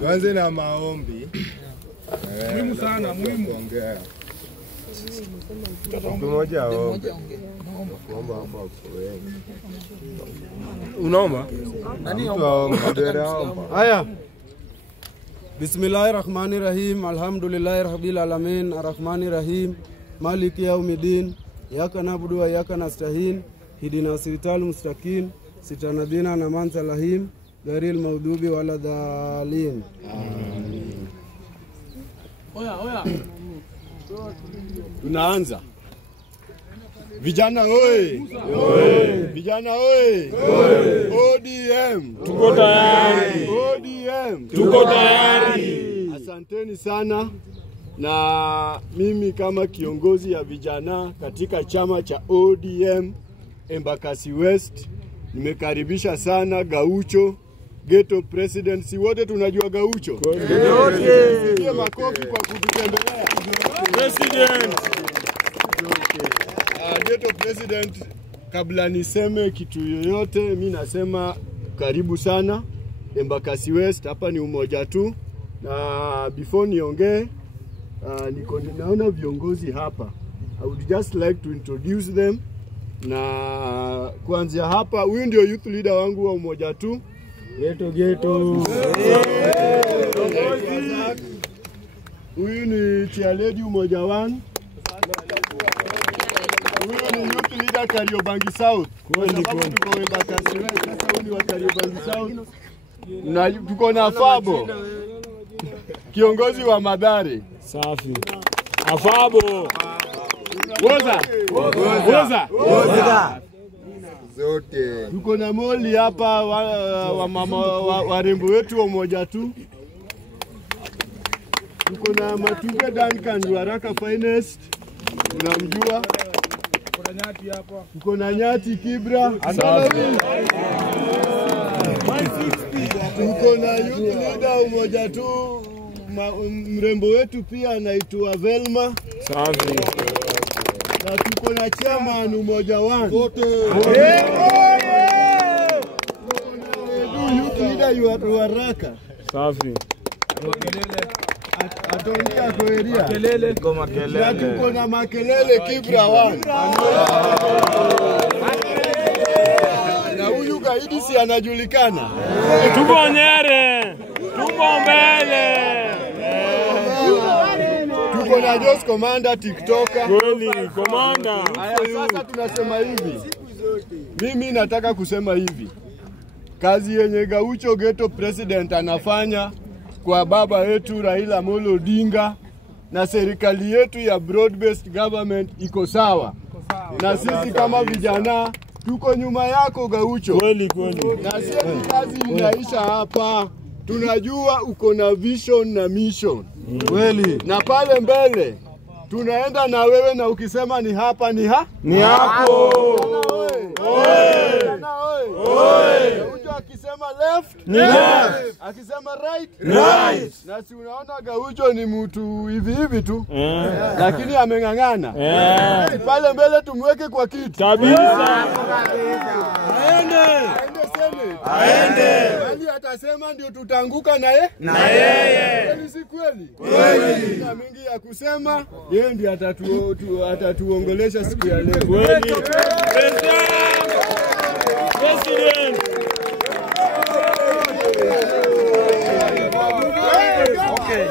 Tuanze na maombi. Muhimu sana, muhimu. Ongea. Mmoja aombe. Kuomba hapa wewe. Unaomba? Nani aomba? Haya. Bismillahirrahmanirrahim. Alhamdulillahi rabbil alamin. Arrahmanir rahim. Maliki yaumiddin. Iyyaka na'budu wa iyyaka nasta'in. Hidina siratal mustaqim. Sitanadina na man salahim. Ghairil maghdubi wala dhalin. Amin. Oya. Tunaanza. Vijana oi! Vijana oi! ODM! Tuko tayari! ODM! Tuko tayari! Asanteni sana, na mimi kama kiongozi ya vijana katika chama cha ODM Embakasi West nimekaribisha sana Gaucho Ghetto President. Si wote tunajua Gaucho? Wote! Makofi kwa kututembelea. President! Ghetto President, kabla niseme kitu yoyote, mimi nasema karibu sana Embakasi West. Hapa ni umoja tu, na before niongee, niko naona viongozi hapa. I would just like to introduce them. Na kuanzia hapa, huyu ndio youth leader wangu wa umoja tu. Ghetto. Huyu ni chairlady umoja 1. Huyu ni youth leader Kariobangi South. Kweli. Tuko Embakasi West, sasa huyu ni wa Kariobangi South. Na tuko na Fabo, kiongozi wa Madhare. Safi. Afabo. Woza. Zote. Tuko na Moli hapa wa mama warembo wetu wa umoja tu. Tuko na Matuke Duncan Waraka Finest. Unamjua? Kuna Nyati hapa. Tuko na Nyati Kibra. Tuko na youth leader umoja tu, mrembo wetu pia anaitwa Velma. Safi. Na tuko na chairman umoja 1. Wote. Youth leader Waraka. Safi. Atonia koeria. Kelele. Na tuko na Makelele Kibra 1. Na huyu gaidi si anajulikana. Tuko Nyere. Tuko mbele. Tuko na Jos Commander TikToker. Kweli, komanda. Haya, sasa tunasema hivi. Mimi nataka kusema hivi. Kazi yenye Gaucho Ghetto President anafanya kwa baba yetu Raila Amolo Odinga na serikali yetu ya broad based government iko sawa. Na sisi kama vijana tuko nyuma yako Gaucho. Kweli. Na sisi kazi inaisha hapa. Tunajua uko na vision na mission. Kweli. Na pale mbele tunaenda na wewe, na ukisema ni hapa ni hapo. Gaucho akisema left ni left. Akisema right. Na si unaona Gaucho ni mtu hivi tu. Lakini ameng'ang'ana. Pale mbele tumweke kwa kiti. Kabisa. Aende. Yaani atasema ndio tutanguka na yeye. Kweli si kweli? Kweli. Na mingi ya kusema, yeye ndiye atatuongelesha siku ya leo. Kweli. President. Okay.